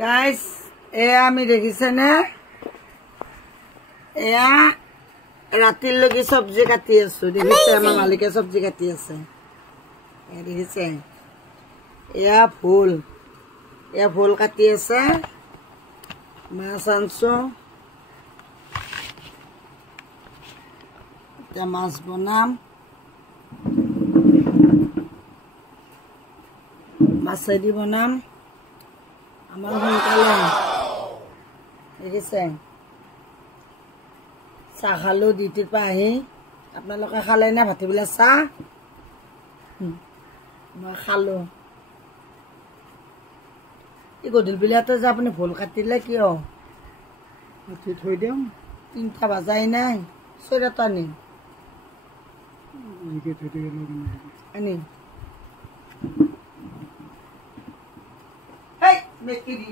Guys এয়া আমি দেখিছে না এয়া রাতির লগি সবজি কাটি আছো দেখিছে আমার মালিকে সবজি কাটি আছে দেখিছে এয়া ফুল কাটি আছে মাছ আনছো এটা মাছ বনাম মাছেদি বনাম আমার সোনকালে দেখিছে চাহ খালো ডিউটিৰ পৰা আহি আপোনালোকে খালে না ভাতিবেলা চাহ মই খালো এই গধূলি বেলাতে যে আপুনি ভোল কাটিলে কিয় থৈ দিম 3টা বাজাই নাই 4টা আনিম আনিম হেই মেকিৰি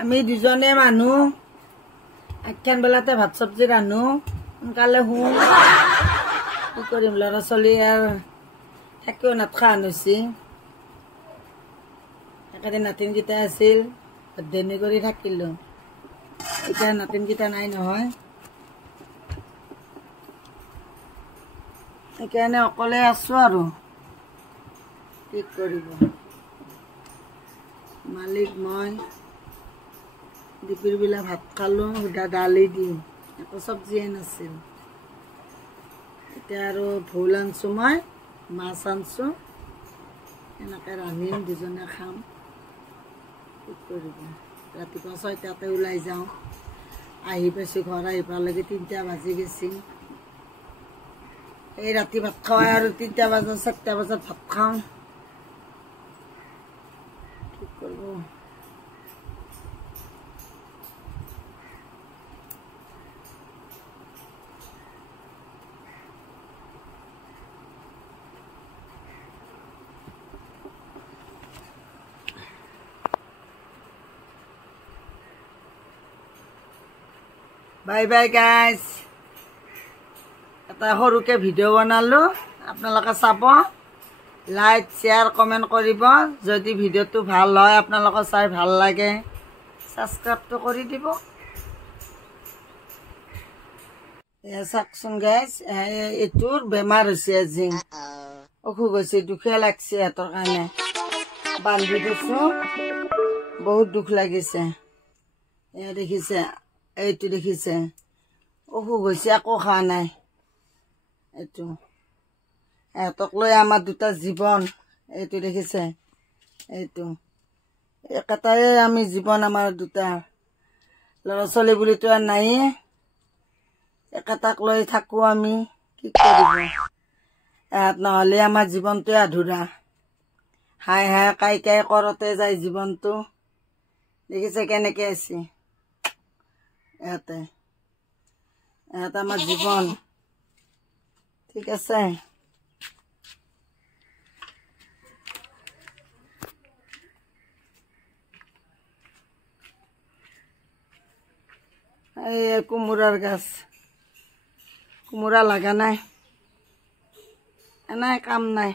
আমি দুজনে মানুহ একখান বেলাতে ভাত চব্জি ৰান্ধো সোনকালে শুওঁ কি কৰিম ল'ৰা ছোৱালী আৰু থাকিও নাথকা আনিছি একেদিন নাতিনকেইটা আছিল দেনি কৰি থাকিলো এতিয়া নাতিনকেইটা নাই নহয় সেইকাৰণে অকলে আছো আৰু কি কৰিব মালিক মই দুপৰীয়া বেলা ভাত খালো সুদা দালি দি একো চব্জিয়ে নাছিল এতিয়া আৰু ভোল আনছো মই মাছ আনছো এনেকৈ ৰান্ধিম দুজনে খাম কি কৰিব ৰাতিপুৱা 6টাতে ওলাই যাওঁ আহি পাইছোঁ ঘৰ আহি পালেগৈ 3টা বাজি গৈছে এই ৰাতি ভাত খাওয়াই আৰু 3টা বজাত 4টা বজাত ভাত খাওঁ কি কৰিব Bye bye guys. এটা সৰুকে ভিডিও বনালো আপোনালোকে চাব লাইক শেয়াৰ কমেন্ট কৰিব যদি ভিডিওটো ভাল হয় আপোনালোকে চাই ভাল লাগে সাবস্ক্ৰাইবটো কৰি দিব এ সাকচোন গাইস এটোৰ বেমাৰ হৈছে আজি অসুখ হৈছে দুখীয়া লাগছে এতৰ কাৰণে বান্ধি দিছো বহুত দুখ লাগিছে এ দেখিছে এইটো দেখিছে অসুখ হৈছে একো খা নাই এইটো এতক লৈ আমাৰ দুটা জীৱন এইটো দেখিছে এইটো একাটাই আমি জীৱন আমাৰ দুটা ল'ৰা ছোৱালী বুলিতো আৰ নাই একাটাক লৈ থাকো আমি কি কৰিব এত নহলে আমাৰ জীৱনটো আধুৰা হাই হাই কাই কাই কৰতে যায় জীৱনটো দেখিছে কেনেকে আছে এতে আমাৰ জীৱন ঠিক আছে এই কুমুৰাৰ গাছ কুমুৰা লাগা নাই এনাই কাম নাই